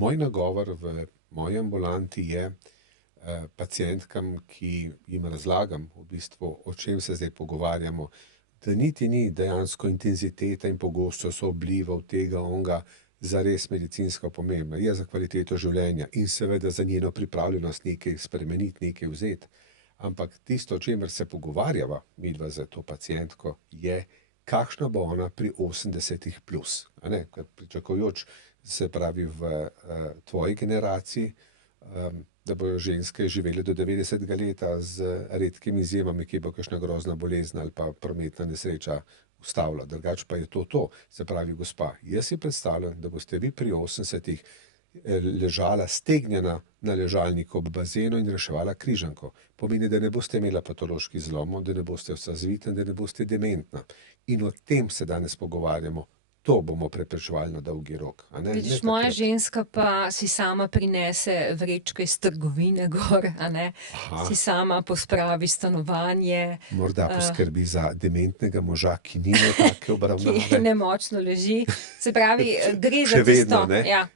Moj nagovor v moji ambulanti je pacientkam, ki jim razlagam v bistvu, o čem se zdaj pogovarjamo, da niti ni dejansko intenziteta in pogostost oblivov tega onga zares medicinsko pomembna. Je za kvaliteto življenja in seveda za njeno pripravljenost nekaj spremeniti, nekaj vzeti. Ampak tisto, o čemer se pogovarjava midva za to pacientko, je, kakšna bo ona pri 80 plus. A ne? Ker pričakujoč, se pravi v tvoji generaciji, da bojo ženske živele do 90 leta z redkimi izjemami, ki bo kakšna grozna bolezen ali pa prometna nesreča ustavila. Drugače pa je to. Se pravi, gospa, jaz si predstavljam, da boste vi pri 80 ležala stegnjena na ležalniku ob bazenu in reševala križanko. Pomeni, da ne boste imela patoloških zlomov, da ne boste vsa zvita, da ne boste dementna. In o tem se danes pogovarjamo. To bomo preprečevali na dolgi rok. A ne? Vidiš, Ne moja takrat. ženska pa si sama prinese vrečke iz trgovine gor, a ne? Aha. Si sama pospravi stanovanje, Morda poskrbi za dementnega moža, ki nima take ki obravnave. nemočno leži. Se pravi, gre za Še vedno, tisto, ne? ja,